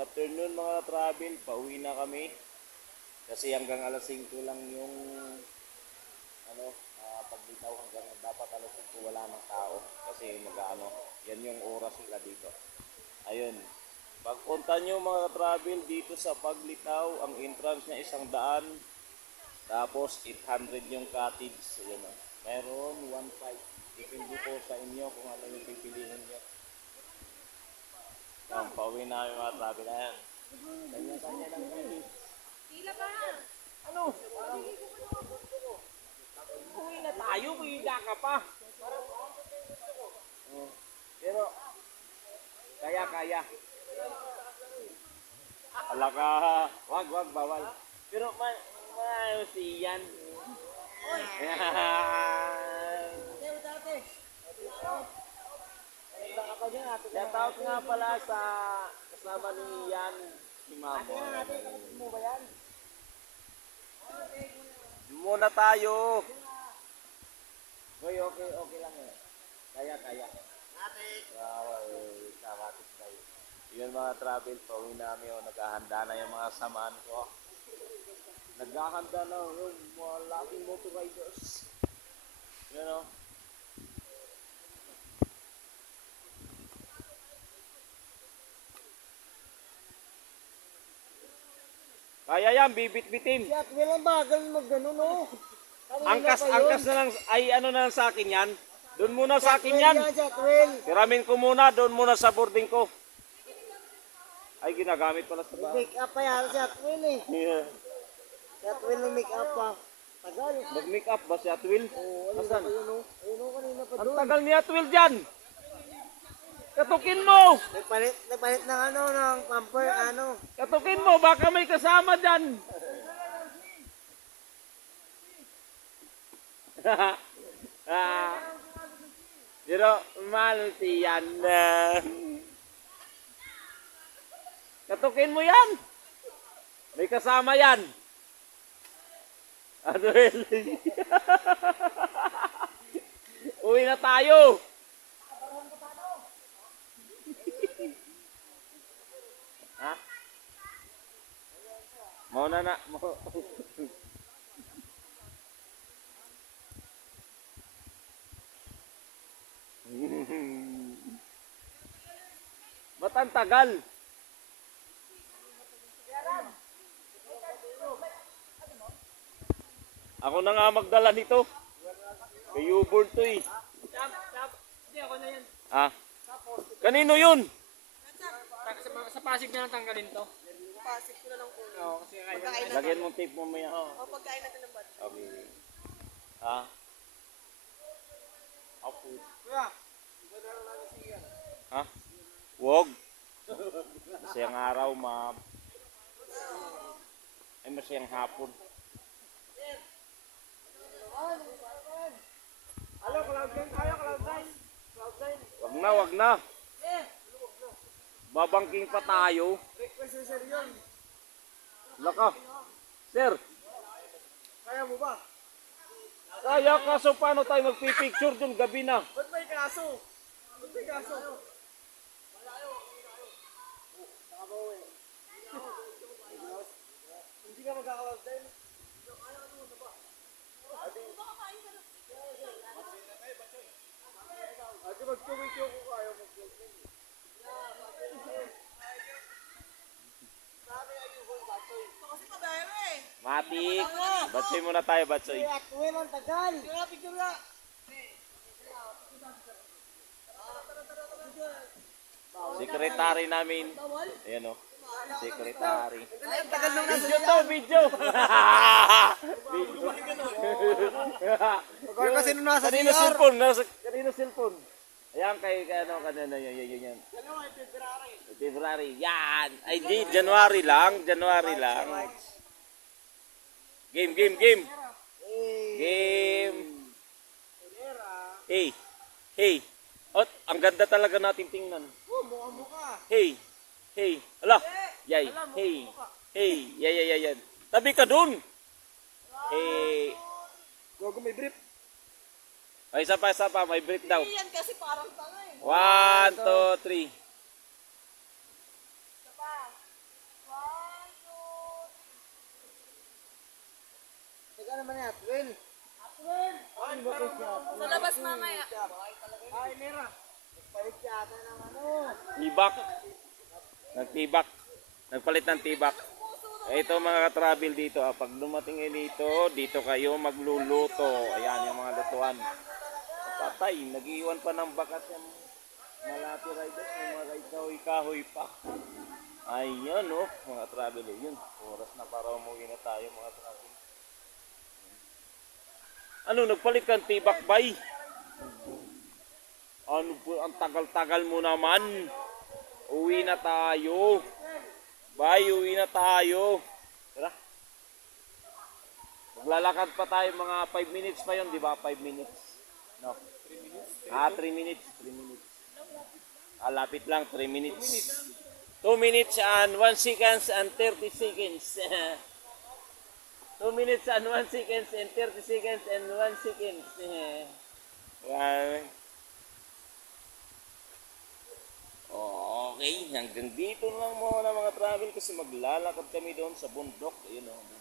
afternoon mga travel, pauwi na kami. Kasi hanggang alas 5 lang yung ano, ah, paglitaw hanggang dapat alas 5 wala ng tao. Kasi mag-ano, yan yung oras nila dito. Ayun. Pagpunta nyo mga travel dito sa paglitaw, ang entrance niya isang daan. Tapos 800 yung cottage. Ayun o. Meron 1.5. Depende po sa inyo kung ano yung pipiliin nyo. Yan, pauwi na yung mga travel na yan. Kanya-kanya lang bilis. Pila pa. Ano? Uwi na tayo, kuya ka pa. Pero, kaya, kaya. Ala ka, wag, wag, bawal. Pero, ma, ma, si Yan. Shout out nga pala sa kasama ni Yan, si Mamo. Muna tayo. Hoy, okay, okay lang eh. Kaya, kaya. Wow, kamatis tayo. Yun mga travel, pauwi namin o naghahanda na yung mga samaan ko. Naghahanda na yung mga laking motor riders. Yun Kaya yan, bibit-bitin. Si Atwell ang bagal mag gano'n, no? Angkas, angkas na lang, ay ano na lang sa akin yan. Doon muna sa akin yan. Si Atwell. Tiramin ko muna, doon muna sa boarding ko. Ay, ginagamit pala sa bahay. Make up pa yan si Atwell eh. Yeah. Si Atwell na make up pa. Tagal. Mag-make up ba si Atwil? Oo, ano Asan? ba yun, no? Ayun, no, kanina pa Ang doon. tagal ni Atwil dyan! Katukin mo! Nagpalit, nagpalit ng ano, ng pamper, ano. Katukin mo, baka may kasama dyan! ah, pero malti yan. Katukin mo yan! May kasama yan! Atwil! Uwi na tayo! Mau na na. Mau. Ba't ang tagal? Ako na nga magdala nito. Kay Uber to eh. Hindi, ako na yan. Ah. Kanino yun? Sa, sa Pasig na lang tanggalin to. Pasig ko na lang po. Oo, kasi kaya. Lagyan mo tape mo maya. O, pagkain natin ng bata. Okay. Ha? Ako. Kuya, Ha? Wog. Masayang araw, ma'am. Ay, masayang hapon. Alo, cloud nine tayo, cloud nine. Cloud nine. Wag na, wag na. Babangking pa tayo. Request sa sir yun. Laka. Sir, Kaya mo ba? kaya kaso paano tayo magpipicture dun gabi na? Ba't may kaso? Ba't may kaso? Hindi ka magkakaloud din. Ate, mag-tuwid yung kung ayaw mag-vlog din. Matik. Batsoy muna tayo, batsoy. At Will, ang tagal. Picture picture. Secretary namin. Ayan o. Secretary. Nung nasa Video to, video. Pagkakaroon kasi nung nasa Kanino cellphone? Nasa, kanino cellphone? Ayan kay, ano, kanina, yan, yan, yan, yan. February. Yan. Ay, di, January lang. January lang. Game, game, game. Game. Hey. Hey. Oh, ang ganda talaga natin tingnan. Oh, mukha-mukha. Hey. Hey. Ala. Yay. Hey. Hey. Yay, yay, yay. Tabi ka dun. Hey. Gago may brief. Ay, isa pa, isa pa. May break daw. Yan kasi parang tanga eh. One, two, three. Naman yan, Will. Sa labas mamaya. Ay, Mira. Palit yata ng ano. Tibak. Nagtibak. Nagpalit ng tibak. Eh, Ito mga ka-travel dito, ah, pag dumating kayo dito, dito kayo magluluto. Ayan yung mga lutuan. Patay, nag-iwan pa ng bakat yung malati riders, may mga kahoy-kahoy pa. Ayan oh, mga travel eh. Yun, oras na para umuwi na tayo mga travel. Ano, nagpalit kang tibak bay? Ano po, ang tagal-tagal mo naman. Uwi na tayo. Bye, uwi na tayo. Tara. Maglalakad pa tayo mga 5 minutes pa yon, di ba? 5 minutes. No. 3 minutes? Ah, 3 minutes. 3 minutes. Ah, lapit lang, 3 minutes. 2 minutes and 1 seconds and 30 seconds. 2 minutes and 1 seconds and 30 seconds and 1 seconds. Yan. Okay, hanggang dito lang muna mga travel kasi maglalakad kami doon sa bundok. Ayun oh,